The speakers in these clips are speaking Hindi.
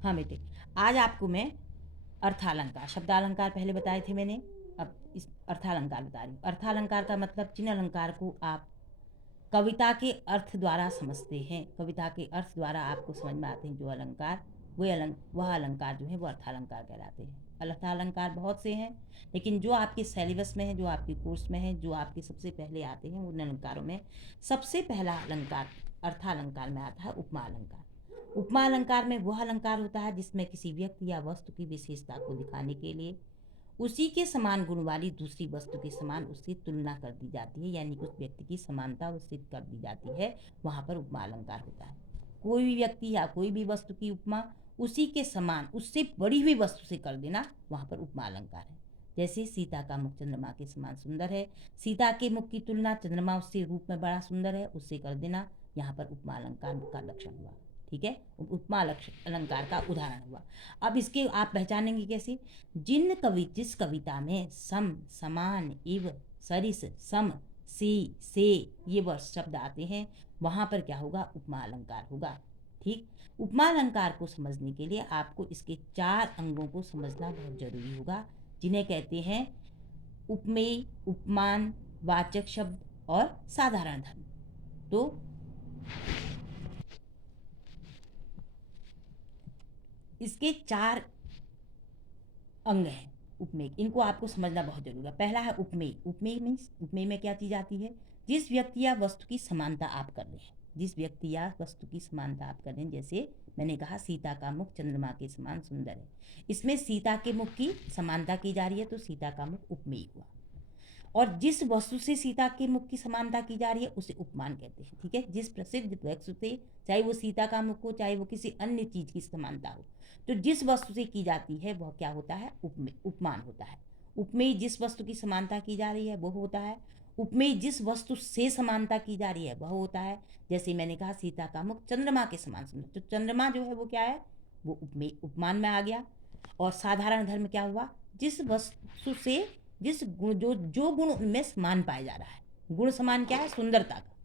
हाँ बेटे, आज आपको मैं अर्थालंकार, शब्दालंकार पहले बताए थे मैंने, अब इस अर्थालंकार बता रही हूँ। अर्थालंकार का मतलब जिन अलंकार को आप कविता के अर्थ द्वारा समझते हैं, कविता के अर्थ द्वारा आपको समझ में आते हैं जो अलंकार, वह अलंकार जो है वो अर्थालंकार कहलाते हैं। अर्थालंकार बहुत से हैं, लेकिन जो आपके सिलेबस में है, जो आपके कोर्स में है, जो आपके सबसे पहले आते हैं, उन अलंकारों में सबसे पहला अलंकार अर्थालंकार में आता है उपमा अलंकार। उपमा अलंकार में वह अलंकार होता है जिसमें किसी व्यक्ति या वस्तु की विशेषता को दिखाने के लिए उसी के समान गुण वाली दूसरी वस्तु के समान उससे तुलना कर दी जाती है, यानी कि उस व्यक्ति की समानता उससे कर दी जाती है, वहां पर उपमा अलंकार होता है। कोई भी व्यक्ति या कोई भी वस्तु की उपमा उसी के समान, उससे बड़ी हुई वस्तु से कर देना, वहां पर उपमा अलंकार है। जैसे सीता का मुख चंद्रमा के समान सुंदर है, सीता के मुख की तुलना चंद्रमा उससे रूप में बड़ा सुंदर है, उससे कर देना, यहाँ पर उपमा अलंकार का लक्षण हुआ। ठीक है, उपमा अलंकार का उदाहरण हुआ। अब इसके आप पहचानेंगे कैसे? जिस कविता में सम, समान, इव, सरिस, सम, से ये वर्ड शब्द आते हैं, वहां पर क्या होगा? उपमा अलंकार होगा। ठीक, उपमा अलंकार को समझने के लिए आपको इसके 4 अंगों को समझना बहुत जरूरी होगा, जिन्हें कहते हैं उपमेय, उपमान, वाचक शब्द और साधारण धर्म। तो इसके 4 अंग हैं उपमेय, इनको आपको समझना बहुत जरूरी है। पहला है उपमेय। उपमेय मीन्स, उपमेय में क्या चीज आती है? जिस व्यक्ति या वस्तु की समानता आप कर रहे हैं, जिस व्यक्ति या वस्तु की समानता आप कर रहे हैं। जैसे मैंने कहा सीता का मुख चंद्रमा के समान सुंदर है, इसमें सीता के मुख की समानता की जा रही है, तो सीता का मुख उपमेय हुआ। और जिस वस्तु से सीता के मुख की समानता की जा रही है उसे उपमान कहते हैं। ठीक है, जिस प्रसिद्ध वस्तु से, चाहे वो सीता का मुख हो, चाहे वो किसी अन्य चीज की समानता हो, तो जिस वस्तु से की जाती है वह क्या होता है? उपमान होता है। उपमेय जिस वस्तु की समानता की जा रही है वो होता है। उपमेय जिस वस्तु से समानता की जा रही है वह होता है। जैसे मैंने कहा सीता का मुख चंद्रमा के समान सुंदर, तो चंद्रमा जो है वो क्या है? वो उपमेय, उपमान में आ गया। और साधारण धर्म क्या हुआ? जिस वस्तु से जिस गुण, जो गुण उनमें समान पाया जा रहा है। गुण समान क्या है? सुंदरता का,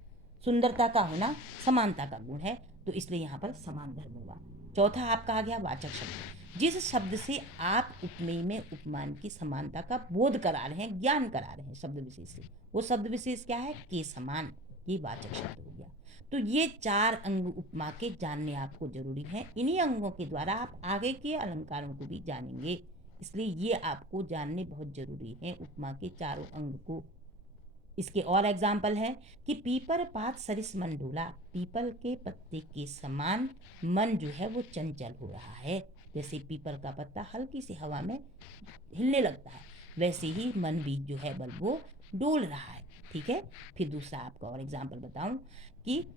सुंदरता का होना समानता का गुण है, तो इसलिए यहाँ पर समान धर्म हुआ। चौथा आपका आ गया वाचक शब्द। जिस शब्द से आप उपमेय में उपमान की समानता का बोध करा रहे हैं, ज्ञान करा रहे हैं शब्द विशेष से, वो शब्द विशेष क्या है? के समान, ये वाचक शब्द हो गया। तो ये 4 अंग उपमा के जानने आपको जरूरी है। इन्हीं अंगों के द्वारा आप आगे के अलंकारों को भी जानेंगे, इसलिए ये आपको जानने बहुत जरूरी है, उपमा के चारों अंग को। इसके और एग्जाम्पल है कि पीपर पात सरिस मन डोला, पीपल के पत्ते के समान मन जो है वो चंचल हो रहा है। जैसे पीपल का पत्ता हल्की सी हवा में हिलने लगता है, वैसे ही मन भी जो है बल वो डोल रहा है। ठीक है, फिर दूसरा आपका और एग्जाम्पल बताऊं कि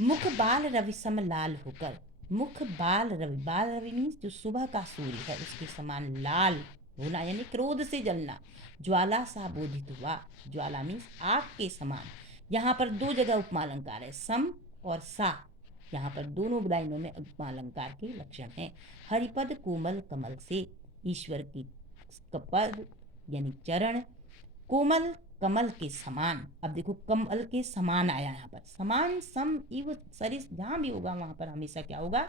मुख बाल रवि सम लाल होकर, मुख बाल रवि, बाल रवि मीन्स जो सुबह का सूर्य है उसके समान लाल होना, यानी क्रोध से जलना। ज्वाला सा बोधित हुआ, ज्वाला मीन्स आग के समान। यहाँ पर 2 जगह उपमा अलंकार है, सम और सा। यहाँ पर दोनों लाइनों में उपमा अलंकार के लक्षण हैं। हरिपद कोमल कमल से, ईश्वर की पद यानी चरण कोमल कमल के समान। अब देखो कमल के समान आया, यहाँ पर समान, सम, इव, सरिस जहां भी होगा वहां पर हमेशा क्या होगा?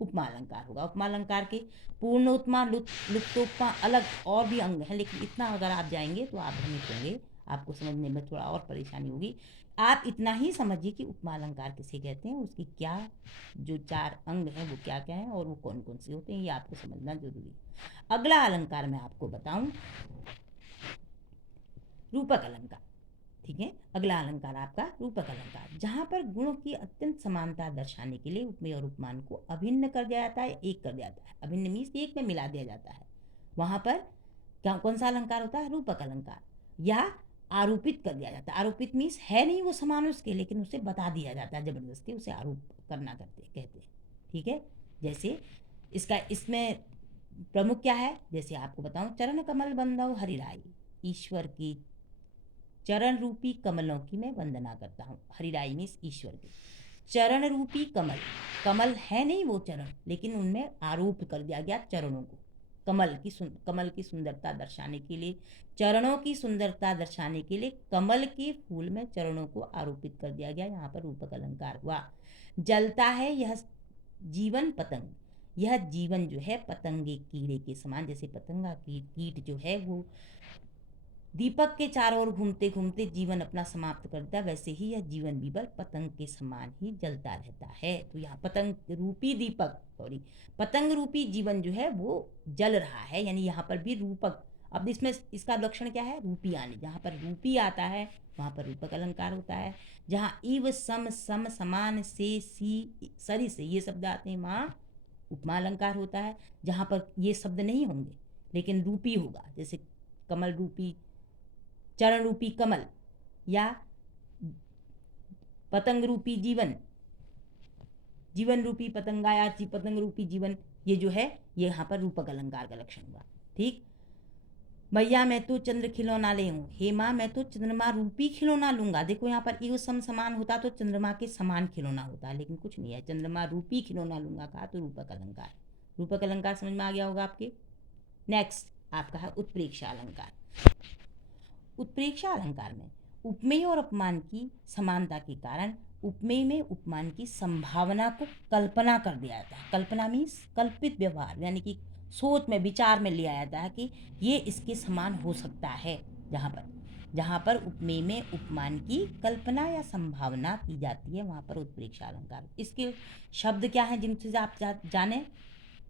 उपमा अलंकार होगा। उपमा अलंकार के पूर्ण उपमा, लुप्तोपमा अलग और भी अंग हैं, लेकिन इतना अगर आप जाएंगे तो आप भ्रमित होंगे, आपको समझने में थोड़ा और परेशानी होगी। आप इतना ही समझिए कि उपमा अलंकार किसे कहते हैं, उसकी क्या जो 4 अंग हैं वो क्या क्या हैं और वो कौन कौन से होते हैं, ये आपको समझना जरूरी है। अगला अलंकार मैं आपको बताऊं रूपक अलंकार। ठीक है, अगला अलंकार आपका रूपक अलंकार, जहां पर गुणों की अत्यंत समानता दर्शाने के लिए उपमेय और उपमान को अभिन्न कर दिया जाता है, एक कर दिया जाता है। अभिन्न मीन्स एक में मिला दिया जाता है। वहां पर क्या, कौन सा अलंकार होता है? रूपक अलंकार। या आरोपित कर दिया जाता है। आरोपित मीन्स है नहीं वो समान उसके, लेकिन उसे बता दिया जाता है, जबरदस्ती उसे आरोप करना करते कहते हैं। ठीक है, जैसे इसका इसमें प्रमुख क्या है? जैसे आपको बताऊं, चरण कमल बंदव हरिराई, ईश्वर की चरण रूपी कमलों की मैं वंदना करता हूँ। हरिराई मीन्स ईश्वर के चरण रूपी कमल, कमल है नहीं वो चरण, लेकिन उनमें आरोप कर दिया गया चरणों को। कमल की सुंदरता दर्शाने के लिए, चरणों की सुंदरता दर्शाने के लिए कमल के फूल में चरणों को आरोपित कर दिया गया, यहाँ पर रूपक अलंकार हुआ। जलता है यह जीवन पतंग, यह जीवन जो है पतंगे कीड़े के समान, जैसे पतंगा कीट जो है वो दीपक के चारों ओर घूमते घूमते जीवन अपना समाप्त करता है, वैसे ही यह जीवन भी बल पतंग के समान ही जलता रहता है। तो यहाँ पतंग रूपी दीपक पतंग रूपी जीवन जो है वो जल रहा है, यानी यहाँ पर भी रूपक। अब इसमें इसका लक्षण क्या है? रूपी आने। जहाँ पर रूपी आता है वहाँ पर रूपक अलंकार होता है। जहाँ इव सम सम समान से सी सरी से ये शब्द आते हैं वहाँ उपमा अलंकार होता है। जहाँ पर ये शब्द नहीं होंगे लेकिन रूपी होगा, जैसे कमल रूपी, चरण रूपी कमल, या पतंग रूपी जीवन, जीवन रूपी पतंगा या पतंग रूपी जीवन, ये जो है ये यहाँ पर रूपक अलंकार का लक्षण हुआ। ठीक। भैया मैं तो चंद्र खिलौना ले हूँ, हे माँ मैं तो चंद्रमा रूपी खिलौना लूंगा। देखो यहाँ पर इव सम समान होता तो चंद्रमा के समान खिलौना होता, लेकिन कुछ नहीं है, चंद्रमा रूपी खिलौना लूंगा कहा तो रूपक अलंकार। रूपक अलंकार समझ में आ गया होगा आपके। नेक्स्ट आपका है उत्प्रेक्षा अलंकार। उत्प्रेक्षा अलंकार में उपमेय और उपमान की समानता के कारण उपमेय में उपमान की संभावना को कल्पना कर दिया जाता है। कल्पना मीन्स कल्पित व्यवहार, यानी कि सोच में विचार में लिया जाता है कि ये इसके समान हो सकता है। जहाँ पर उपमेय में उपमान की कल्पना या संभावना की जाती है वहाँ पर उत्प्रेक्षा अलंकार। इसके शब्द क्या हैं जिनसे आप जाने?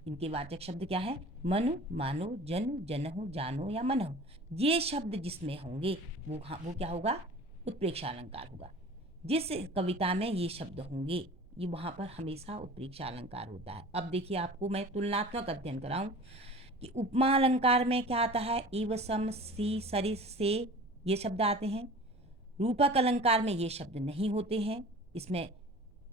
इनके वाचक शब्द क्या है? मनु, मानो, जनु, जनहु, जानो या मनहु। ये शब्द जिसमें होंगे वो क्या होगा? उत्प्रेक्षा अलंकार होगा। जिस कविता में ये शब्द होंगे ये वहाँ पर हमेशा उत्प्रेक्षा अलंकार होता है। अब देखिए आपको मैं तुलनात्मक अध्ययन कराऊं कि उपमा अलंकार में क्या आता है? इव सम सी सरिस से ये शब्द आते हैं। रूपक अलंकार में ये शब्द नहीं होते हैं, इसमें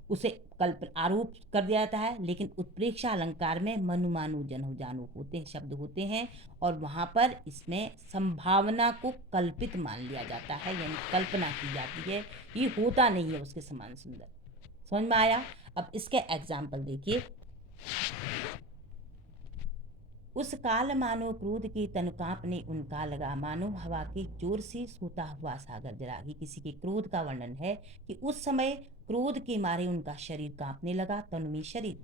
उसे आरोप कर दिया जाता है। लेकिन उत्प्रेक्षा अलंकार में मनु, मानु, जनहु, जानो होते शब्द होते हैं और वहाँ पर इसमें संभावना को कल्पित मान लिया जाता है, यानी कल्पना की जाती है, ये होता नहीं है उसके समान सुंदर। समझ में आया? अब इसके एग्जाम्पल देखिए। उस काल मानो क्रोध के तन कांपने उनका लगा, मानो हवा के जोर से सोता हुआ सागर जरा। ये किसी के क्रोध का वर्णन है कि उस समय क्रोध के मारे उनका शरीर कांपने लगा, तन में शरीर,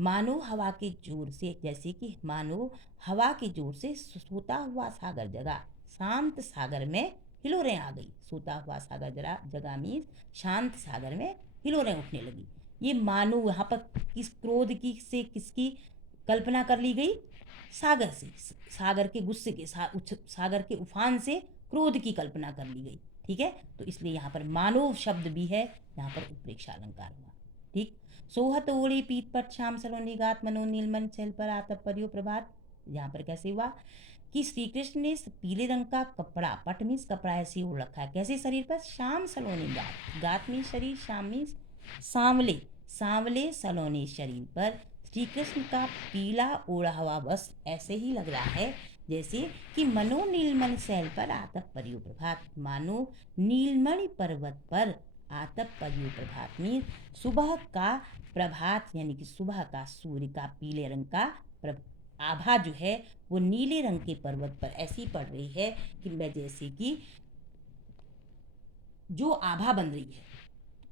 मानो हवा के जोर से, जैसे कि मानो हवा के जोर से सोता हुआ सागर जगा, शांत सागर में हिलोरें आ गई। सोता हुआ सागर जगा मीन्स शांत सागर में हिलोरें उठने लगी। ये मानो यहाँ पर किस क्रोध की से किसकी कल्पना कर ली गई? सागर से, सागर के गुस्से के सागर के उफान से क्रोध की कल्पना कर ली गई। ठीक है, तो इसलिए यहाँ पर मानव शब्द भी है, यहाँ पर उत्प्रेक्षा अलंकार हुआ। ठीक। सोहत ओढ़े पीत पट श्याम सलोनी गात मनो नीलमन चल पर आतप परियो प्रभात। यहाँ पर कैसे हुआ कि श्री कृष्ण ने पीले रंग का कपड़ा, पट मीन्स कपड़ा ऐसे ओढ़ रखा है, कैसे शरीर पर? श्याम सलोनी गात, गात मीन्स शरीर, श्याम मीन्स सांवले, सांवले सलोने शरीर पर श्री कृष्ण का पीला ओढ़ा हुआ वस्त्र ऐसे ही लग रहा है जैसे कि मनो नीलमणि शैल पर आतप परियो प्रभात। मानो नीलमणि पर्वत पर आतप परियो प्रभात में सुबह का प्रभात, यानी कि सुबह का सूर्य का पीले रंग का आभा जो है वो नीले रंग के पर्वत पर ऐसी पड़ रही है कि मैं जैसे कि जो आभा बन रही है,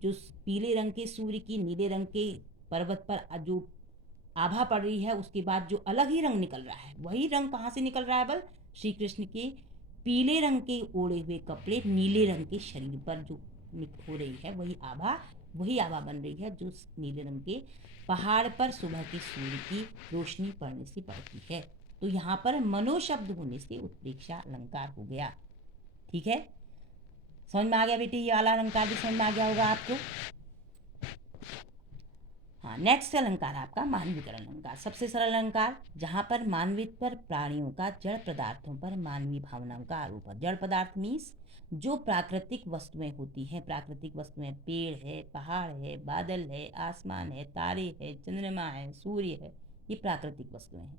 जो पीले रंग के सूर्य की नीले रंग के पर्वत पर जो आभा पड़ रही है उसके बाद जो अलग ही रंग निकल रहा है, वही रंग कहाँ से निकल रहा है? बल श्री कृष्ण के पीले रंग के ओढ़े हुए कपड़े नीले रंग के शरीर पर जो हो रही है वही आभा बन रही है जो नीले रंग के पहाड़ पर सुबह के सूर्य की रोशनी पड़ने से पड़ती है। तो यहाँ पर मनो शब्द होने से उत्प्रेक्षा अलंकार हो गया। ठीक है, समझ में आ गया बेटे? ये वाला अलंकार भी समझ में आ गया होगा आपको। हाँ, नेक्स्ट अलंकार आपका मानवीकरण अलंकार। सबसे सरल अलंकार, जहाँ पर मानवीय प्राणियों का जड़ पदार्थों पर मानवीय भावनाओं का आरोप है। जड़ पदार्थ मीन्स जो प्राकृतिक वस्तुएं होती हैं। प्राकृतिक वस्तुएं पेड़ है, पहाड़ है, बादल है, आसमान है, तारे है, चंद्रमा है, सूर्य है, ये प्राकृतिक वस्तुएं हैं।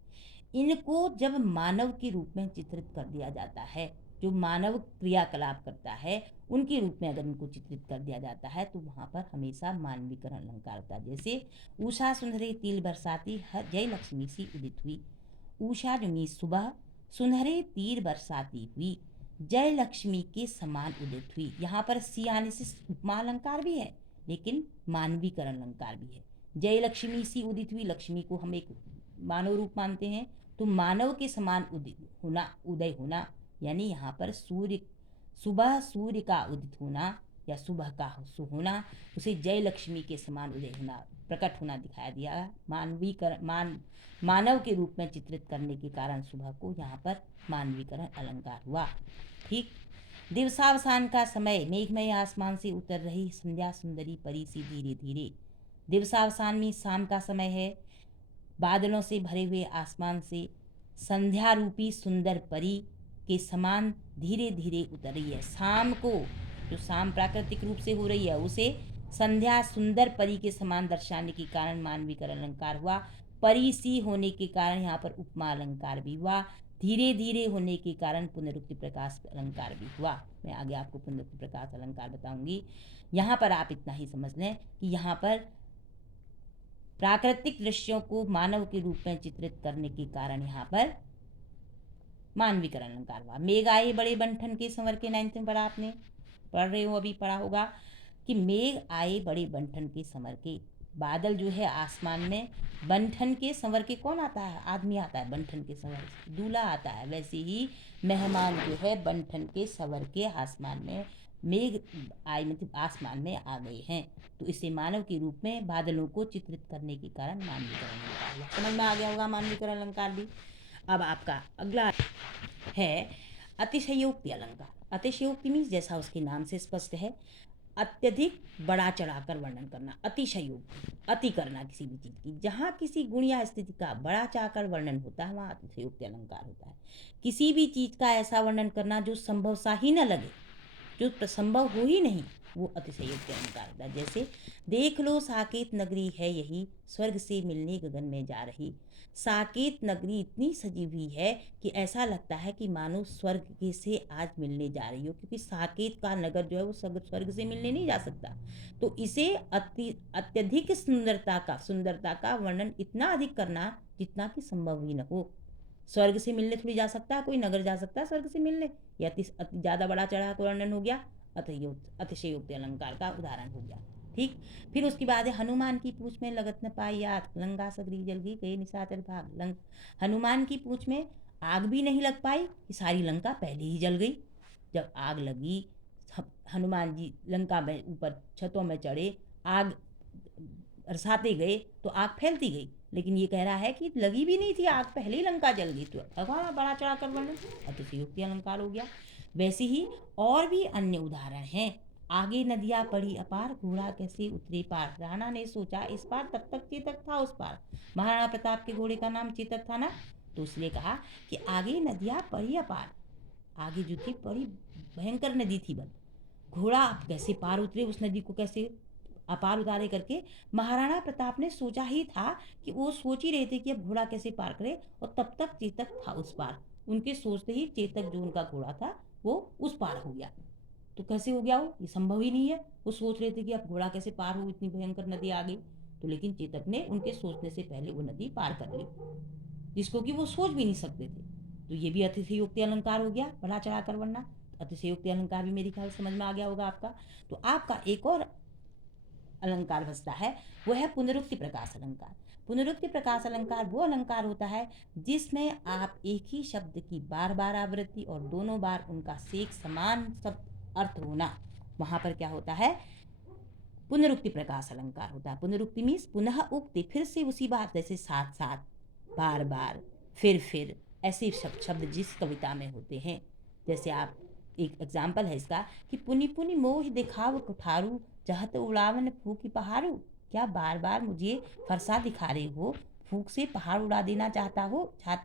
इनको जब मानव के रूप में चित्रित कर दिया जाता है, जो मानव क्रियाकलाप करता है उनके रूप में अगर उनको चित्रित कर दिया जाता है तो वहाँ पर हमेशा मानवीकरण अलंकार होता है। जैसे उषा सुंदरे तिल बरसाती जय लक्ष्मी सी उदित हुई। उषा जो मीन्स सुबह, सुनहरे तीर बरसाती हुई, जय लक्ष्मी के समान उदित हुई। यहाँ पर सी आने से उपमा अलंकार भी है लेकिन मानवीकरण अलंकार भी है। जय लक्ष्मी सी उदित हुई, लक्ष्मी को हम एक मानव रूप मानते हैं, तो मानव के समान उदय होना, यानी यहाँ पर सुबह सूर्य का उदित होना या सुबह का होना, उसे जय लक्ष्मी के समान उदय होना, प्रकट होना दिखाया दिया। मानव के रूप में चित्रित करने के कारण सुबह को यहाँ पर मानवीकरण अलंकार हुआ। ठीक। दिवसावसान का समय, मेघमय आसमान से उतर रही संध्या सुंदरी परी सी धीरे धीरे। दिवसावसान में शाम का समय है, बादलों से भरे हुए आसमान से संध्या रूपी सुंदर परी के समान धीरे धीरे उतर रही है। शाम को, जो शाम प्राकृतिक रूप से हो रही है, उसे संध्या सुंदर परी के समान दर्शाने के कारण मानवीकरण अलंकार हुआ। परी सी होने के कारण यहाँ पर उपमा अलंकार भी हुआ। धीरे धीरे होने के कारण पुनरुक्ति प्रकाश अलंकार भी हुआ। मैं आगे आपको पुनरुक्ति प्रकाश अलंकार बताऊंगी। यहाँ पर आप इतना ही समझ लें कि यहाँ पर प्राकृतिक दृश्यों को मानव के रूप में चित्रित करने के कारण यहाँ पर मानवीकरण अलंकार हुआ। मेघ आए बड़े बंठन के संवर के, 9th में पढ़ा, आपने पढ़ रहे हो, अभी पढ़ा होगा कि मेघ आए बड़े बंठन के संवर के। बादल जो है आसमान में, बंठन के संवर के कौन आता है? आदमी आता है बंठन के संवर, दूल्हा आता है। वैसे ही मेहमान जो है बंठन के संवर के आसमान में, मेघ आए मतलब आसमान में आ गए हैं, तो इसे मानव के रूप में बादलों को चित्रित करने के कारण मानवीकरण अलंकार हुआ। समझ में आ गया होगा मानवीकरण अलंकार भी। अब आपका अगला है अतिशयोक्ति अलंकार। अतिशयोक्ति मीन्स जैसा उसके नाम से स्पष्ट है, अत्यधिक बढ़ा चढ़ाकर वर्णन करना। अतिशयोक्ति, अति करना किसी भी चीज की। जहाँ किसी गुण या स्थिति का बढ़ा चढ़ाकर वर्णन होता है, वहाँ अतिशयोक्ति अलंकार होता है। किसी भी चीज का ऐसा वर्णन करना जो संभव सा ही न लगे, जो संभव हो ही नहीं, वो अतिशयोक्ति अलंकार होता है। जैसे देख लो साकेत नगरी है यही, स्वर्ग से मिलने गगन में जा रही। साकेत नगरी इतनी सजी हुई है कि ऐसा लगता है कि मानो स्वर्ग के से आज मिलने जा रही हो, क्योंकि साकेत का नगर जो है वो स्वर्ग से मिलने नहीं जा सकता। तो इसे अत्यधिक सुंदरता का वर्णन इतना अधिक करना जितना कि संभव ही न हो। स्वर्ग से मिलने थोड़ी जा सकता है, कोई नगर जा सकता है स्वर्ग से मिलने? या अति ज़्यादा बड़ा चढ़ा का वर्णन हो गया, अतिशयोक्ति अलंकार का उदाहरण हो गया। ठीक। फिर उसके बाद है हनुमान की पूंछ में लगत न पाई आग, लंका सगरी जल गई गए निशाचर भाग। हनुमान की पूंछ में आग भी नहीं लग पाई कि सारी लंका पहले ही जल गई। जब आग लगी, हनुमान जी लंका में ऊपर छतों में चढ़े, आग बरसाते गए तो आग फैलती गई, लेकिन ये कह रहा है कि लगी भी नहीं थी आग, पहले ही लंका जल गई। तो अगवा बड़ा चढ़ा कर वर्णन, अतिशयोक्ति अलंकार हो गया। वैसे ही और भी अन्य उदाहरण हैं। आगे नदियाँ पड़ी अपार, घोड़ा कैसे उतरे पार। राणा ने सोचा इस पार, तब तक चेतक था उस पार। महाराणा प्रताप के घोड़े का नाम चेतक था ना, तो इसलिए कहा कि आगे नदियाँ पड़ी अपार, आगे जो थी बड़ी भयंकर नदी थी बल, घोड़ा कैसे पार उतरे उस नदी को, कैसे अपार उतारे करके। महाराणा प्रताप ने सोचा ही था कि वो सोच ही रहे थे कि अब घोड़ा कैसे पार करे, और तब तक चेतक था उस पार। उनके सोचते ही चेतक जो उनका घोड़ा था वो उस पार हो गया। तो कैसे हो गया वो? ये संभव ही नहीं है। वो सोच रहे थे कि अब घोड़ा कैसे पार हो, इतनी भयंकर नदी आ गई। तो लेकिन चेतक ने उनके सोचने से पहले वो नदी पार कर ली, जिसको कि वो सोच भी नहीं सकते थे। तो ये भी अतिशयोक्ति अलंकार हो गया, बढ़ा चढ़ा कर वरना। अतिशयोक्ति अलंकार भी मेरे ख्याल समझ में आ गया होगा आपका। तो आपका एक और अलंकार बचता है, वो है पुनरुक्ति प्रकाश अलंकार। पुनरुक्ति प्रकाश अलंकार वो अलंकार होता है जिसमें आप एक ही शब्द की बार बार आवृत्ति और दोनों बार उनका सेक समान शब्द अर्थ होना, वहां पर क्या होता है? पुनरुक्ति प्रकाश अलंकार होता है। पुनरुक्ति मीन्स पुनः उक्ति, फिर से उसी बात, जैसे साथ साथ, बार बार, फिर, ऐसे शब्द जिस कविता में होते हैं। जैसे आप, एक एग्जाम्पल है इसका कि पुनि पुनि मोह दिखाव कुठारू, चाहत उड़ावन फूकी पहाड़ू। क्या बार बार मुझे फरसा दिखा रहे हो, फूक से पहाड़ उड़ा देना चाहते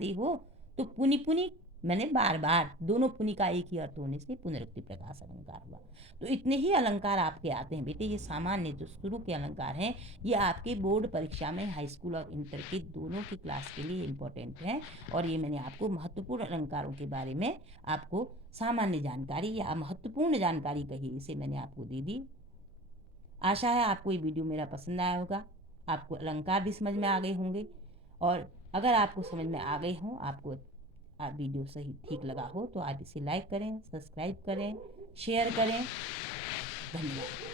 हो? तो पुनि पुनि मैंने बार बार, दोनों पुनि का एक ही अर्थ होने से पुनरुक्ति प्रकाश अलंकार हुआ। तो इतने ही अलंकार आपके आते हैं बेटे। ये सामान्य जो शुरू के अलंकार हैं, ये आपके बोर्ड परीक्षा में हाई स्कूल और इंटर के दोनों की क्लास के लिए इम्पोर्टेंट हैं। और ये मैंने आपको महत्वपूर्ण अलंकारों के बारे में आपको सामान्य जानकारी या महत्वपूर्ण जानकारी कही, इसे मैंने आपको दे दी। आशा है आपको ये वीडियो मेरा पसंद आया होगा, आपको अलंकार भी समझ में आ गए होंगे। और अगर आपको समझ में आ गए हों, आपको वीडियो सही ठीक लगा हो, तो आप इसे लाइक करें, सब्सक्राइब करें, शेयर करें। धन्यवाद।